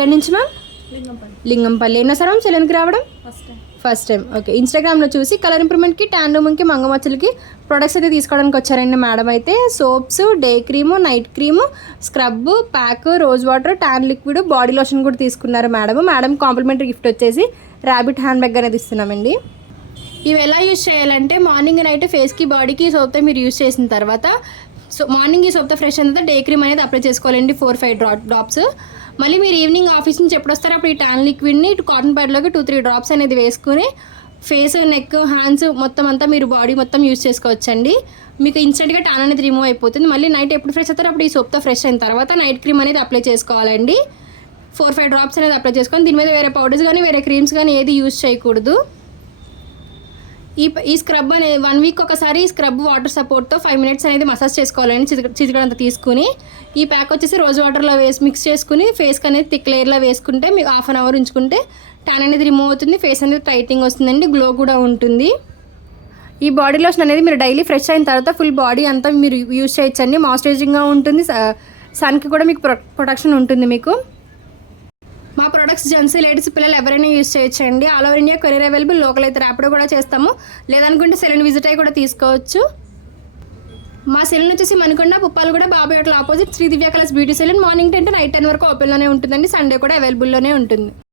ఎక్కడి నుంచి ma'am? Lingampalli. ఎన్నోసారి ma'am సెలూన్కి రావడం? First time. ఓకే. ఇన్స్టాగ్రామ్లో చూసి కలర్ ఇంప్రూవ్మెంట్కి, ట్యాన్ రూమింగ్కి, మంగమచ్చలకి ప్రొడక్ట్స్ అయితే తీసుకోవడానికి వచ్చారండి మేడం. అయితే soaps, day cream, night cream, scrub, pack, rose water, tan liquid, body lotion కూడా తీసుకున్నారు మేడం. మేడం కాంప్లిమెంటరీ గిఫ్ట్ వచ్చేసి ర్యాబిట్ హ్యాండ్ బ్యాగ్ అనేది ఇస్తున్నామండి. ఇవి ఎలా యూజ్ చేయాలంటే మార్నింగ్ నైట్ ఫేస్కి బాడీకి సోప్తో మీరు యూజ్ చేసిన తర్వాత మార్నింగ్ ఈ సోప్తో ఫ్రెష్ అయిన తర్వాత డే క్రీమ్ అనేది అప్లై చేసుకోవాలండి 4-5 డ్రాప్స్. మళ్ళీ మీరు ఈవినింగ్ ఆఫీస్ నుంచి ఎప్పుడు వస్తారో అప్పుడు ఈ ట్యాన్ లిక్విడ్ని కాటన్ ప్యాడ్లోకి 2-3 డ్రాప్స్ అనేది వేసుకుని ఫేస్, నెక్, హ్యాండ్స్ మొత్తం అంతా మీరు బాడీ మొత్తం యూజ్ చేసుకోవచ్చండి. మీకు ఇన్స్టెంట్గా ట్యాన్ అనేది రిమూవ్ అయిపోతుంది. మళ్ళీ నైట్ ఎప్పుడు ఫ్రెష్ అవుతారో అప్పుడు ఈ సోప్తో ఫ్రెష్ అయిన తర్వాత నైట్ క్రీమ్ అనేది అప్లై చేసుకోవాలండి. 4-5 డ్రాప్స్ అనేది అప్లై చేసుకొని దీని మీద వేరే పౌడర్స్ కానీ వేరే క్రీమ్స్ కానీ ఏది యూజ్ చేయకూడదు. ఈ స్క్రబ్ అనేది 1 వీక్ ఒకసారి స్క్రబ్ వాటర్ సపోర్ట్తో 5 మినిట్స్ అనేది మసాజ్ చేసుకోవాలని చిటికడంతా తీసుకుని ఈ ప్యాక్ వచ్చేసి రోజ్ వాటర్లో మిక్స్ చేసుకుని ఫేస్కి అనేది థిక్ లేయర్లో వేసుకుంటే మీకు 1/2 అవర్ ఉంచుకుంటే ట్యాన్ అనేది రిమూవ్ అవుతుంది. ఫేస్ అనేది టైటింగ్ వస్తుందండి, గ్లో కూడా ఉంటుంది. ఈ బాడీ లోషన్ అనేది మీరు డైలీ ఫ్రెష్ అయిన తర్వాత ఫుల్ బాడీ అంతా మీరు యూజ్ చేయొచ్చండి. మాయిశ్చరైజింగ్గా ఉంటుంది, సన్కి కూడా మీకు ప్రొటెక్షన్ ఉంటుంది. మీకు మా ప్రొడక్ట్స్ జెంట్స్, లేడీస్, పిల్లలు ఎవరైనా యూజ్ చేయొచ్చండి. All over India courier available. Local అయితే ర్యాపిడో కూడా చేస్తాము. లేదనుకుంటే సెలూన్ విజిట్ అయ్యి కూడా తీసుకోవచ్చు. మా సెలూన్ వచ్చేసి Manikonda, Puppalaguda, Babai opposite Sri Divya colours beauty salon. Morning 10 to night 10 వరకు ఓపెన్లోనే ఉంటుందండి. సండే కూడా అవైలబుల్లోనే ఉంటుంది.